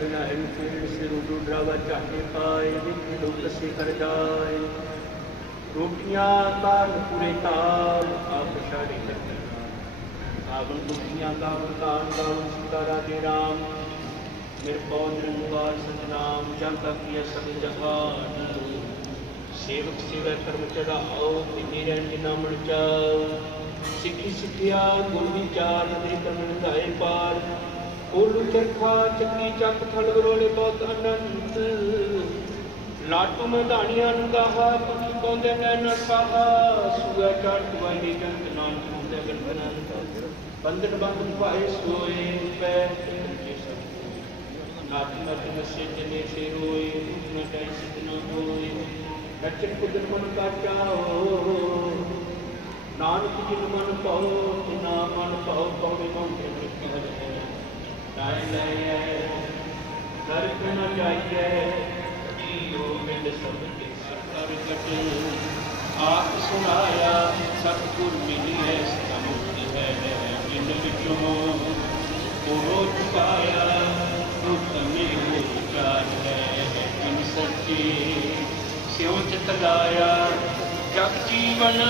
ਕਰਨਾ ਹੈ ਫੂਲ ਸੇ ਚਾਹੇ ਪਾਏ ਵਿਖ ਲੋਕ ਸੇ ਕਰ ਜਾਏ। ਰੋਟੀਆਂ ਤਾਰ ਪੂਰੇ ਤਾਲ, ਆਪ ਛਾੜੇ ਕਰਨਾ ਆਵਨ ਦੁਖੀਆਂ ਦਾ ਵਰਤਾਨ ਦਾ ਸਿਤਾਰਾ ਦੇ ਰਾਮ। ਨਿਰਭਉ ਨਿਰੰਕਾਰ ਸਤਨਾਮ, ਜਨ ਤਕ ਕੀ ਸਭ ਜਹਾਨ। ਸੇਵਕ ਸੇਵਾ ਕਰਮ ਚੜਾਓ ਤੇ ਨਿਰਨ ਜਿਨਾ ਮਨ ਚਾਓ ਸਿੱਖੀ, ਸਿੱਖਿਆ ਗੁਰ ਵਿਚਾਰ ਦੇ ਕਰਮ ਧਾਏ ਪਾਰ ਕੋਲੂ ਚਰਖਾ ਚੱਕੀ ਚੱਕ ਥਲ ਗਰੋਲੇ ਬਹੁਤ ਅਨੰਤ ਲਾਟੂ ਮਧਾਣੀਆਂ ਨੂੰ ਗਾਹਾ ਪਤੀ ਪਾਉਂਦੇ ਨੇ ਨਰਪਾਹਾ ਸੂਆ ਚੜ ਕੁਵਾਈ ਜੰਤ ਨਾਮ ਪਾਉਂਦੇ ਗਣਪਨਾਨ ਬੰਦਨ ਬੰਦਨ ਭਾਏ ਸੋਏ ਪੈ ਨਾਤ ਮਤ ਨਸੇ ਜਨੇ ਸੇ ਰੋਏ ਉਠ ਨ ਸਿਤ ਨ ਹੋਏ। ਨਚਨ ਕੁਦਨ ਮਨ ਕਾਟਾਓ ਨਾਨਕ ਜਿਨ ਮਨ ਪਾਉ ਤਿਨਾ ਮਨ ਪਾਉ ਪਉ ਮੌਕੇ ਮ੍ਰਿਤ ਹਰੇ ਨਾਇ ਲਈਐ ਨਰਕ ਨ ਜਾਈਐ ਜੀਉ ਮਿਲ ਸਭ ਕੇ ਸਰਕਾਰ ਕਟੇ ਆਪ ਸੁਣਾਇਆ ਸਤਿਗੁਰ ਮਿਲਿਆ ਸਤਿ ਹੈ ਜਿਨ ਵਿਚੋਂ ਉਹ ਚੁਕਾਇਆ ਉਤਮੇ ਹੋ ਵਿਚਾਰ ਹੈ ਜਿਨ ਸੱਚੇ ਸਿਉ ਚਿਤ ਲਾਇਆ ਜਗ ਜੀਵਨ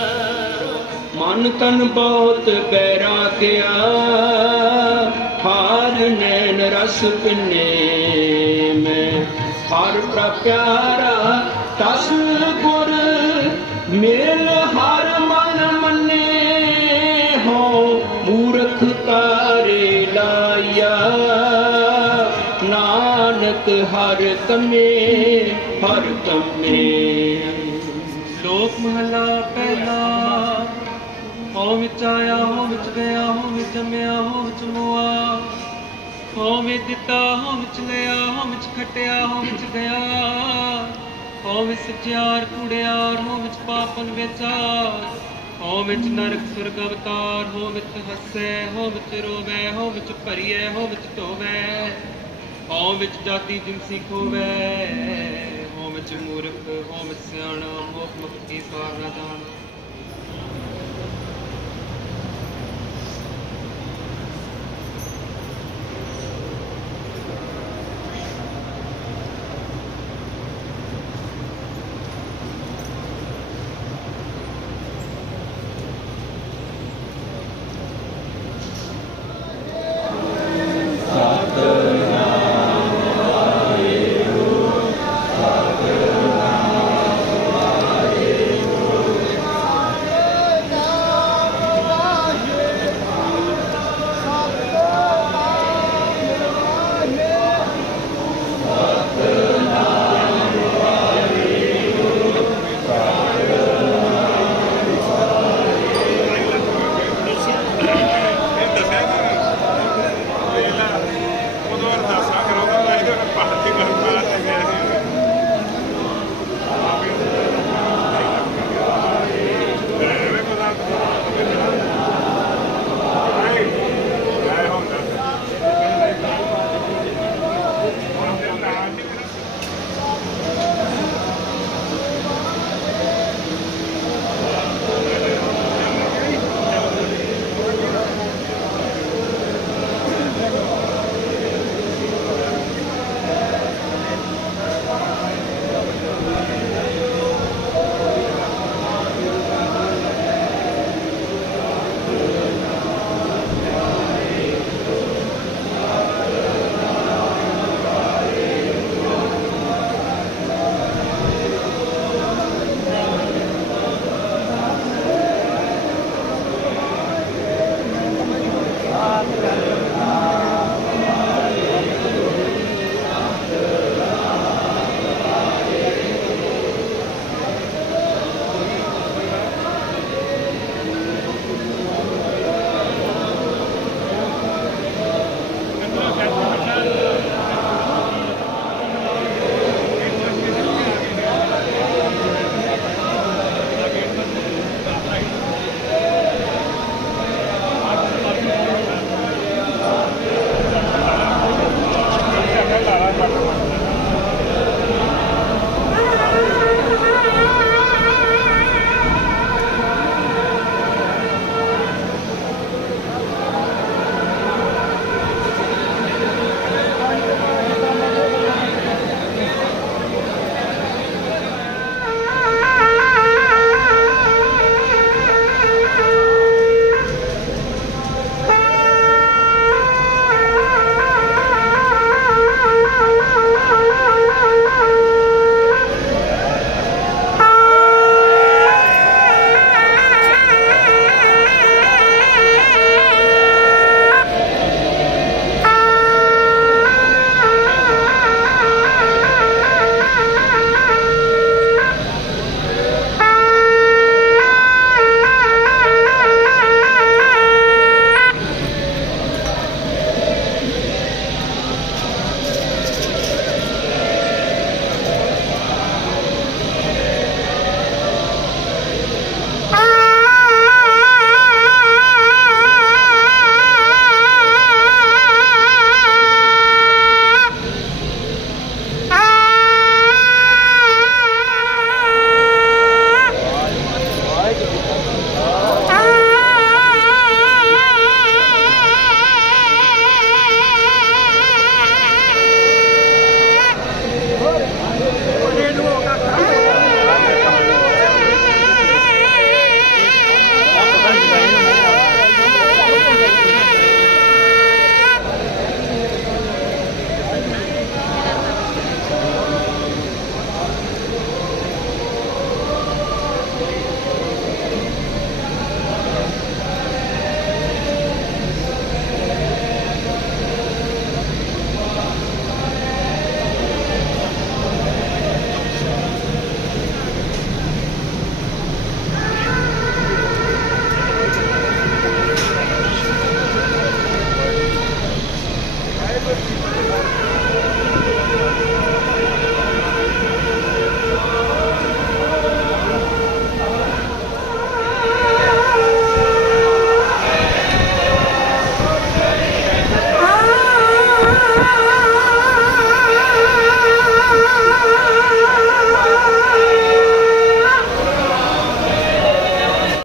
ਮਨ ਤਨ ਬਹੁਤ ਬੈਰਾ ਗਿਆ ਨੈਣ ਰਸ ਪਿੰਨੇ ਮੈਂ। ਹਰ ਪ੍ਰਪਿਆਰਾ ਤਸ ਗੁਰ ਮੇਲ ਹਰ ਮਨ ਮੰਨੇ ਹੋ। ਮੂਰਖ ਤਾਰੇ ਲਾਇਆ, ਨਾਨਕ ਹਰ ਤਮੇ ਹਰ ਤਮੇ। ਲੋਕ ਮਹਲਾ ਪਹਿਲਾ, ਹਉ ਵਿੱਚ ਆਇਆ, ਹਉ ਵਿੱਚ ਗਿਆ, ਹਉ ਵਿੱਚ ਜੰਮਿਆ, ਹਉ ਵਿੱਚ ਮੋਆ। ਹਉ ਵਿੱਚ ਦਿੱਤਾ ਹਉ ਵਿੱਚ ਲਿਆ ਹਉ ਵਿੱਚ ਖਟਿਆ ਹਉ ਵਿੱਚ ਗਿਆ ਹਉ ਸਚਿਆਰ ਕੁੜਿਆਰ ਹਉ ਵਿੱਚ ਪਾਪਨ ਵਿਚਾਰ ਹਉ ਵਿੱਚ ਨਰਕ ਸੁਰਗ ਅਵਤਾਰ ਹੋਮ ਵਿੱਚ ਹੱਸੈ ਹੋਮ ਵਿੱਚ ਰੋਵੈ ਹੋਮ ਵਿੱਚ ਭਰੀਐ ਹੋਮ ਵਿੱਚ ਧੋਵੈ ਹੋਮ ਵਿੱਚ ਜਾਤੀ ਜਿਨਸੀ ਖੋਵੈ ਹੋਮ ਵਿੱਚ ਮੂਰਖ ਹੋਮ ਸਿਆਣਾ ਮੋਖ ਮੁਖ ਸਾਰ ਨਾ ਜਾਣ